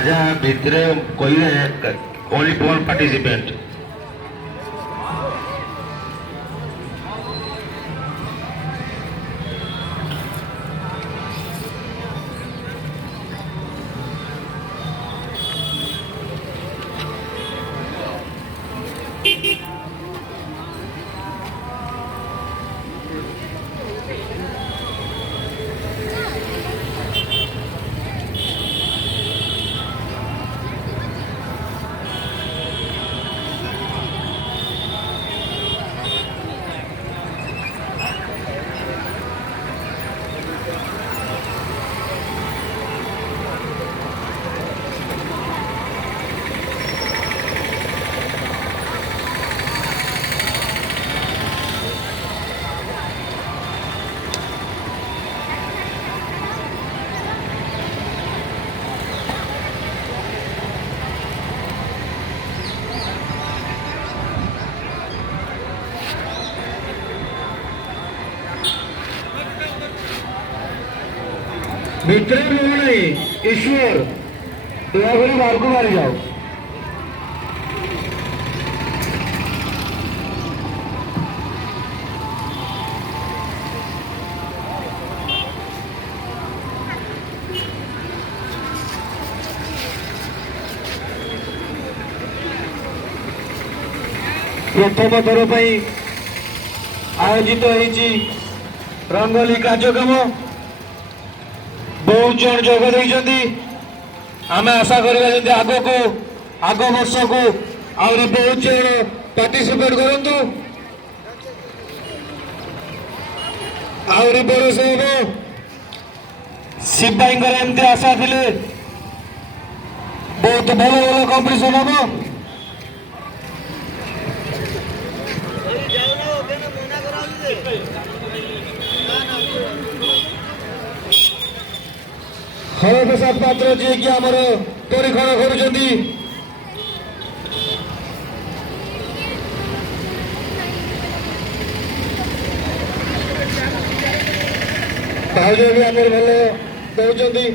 राजा भितरे कहले only 1 participant भितरे लोग नहीं ईश्वर दयाकरी बाहर को मारी जाओ प्रथम थर पर आयोजित होती रंगोली कार्यक्रम बहुत जन जोग देती आम आशा करवा आग को आग वर्ष को आहरी बहुत जन पार्टिसिपेट करूँ आहरी बरस हम शिवभाई एमती आशा थे बहुत भल भल कंपिटिशन हम हर प्रसाद पात्र जी कि आमर परीक्षण करुँच भाज भी आम भल दौरान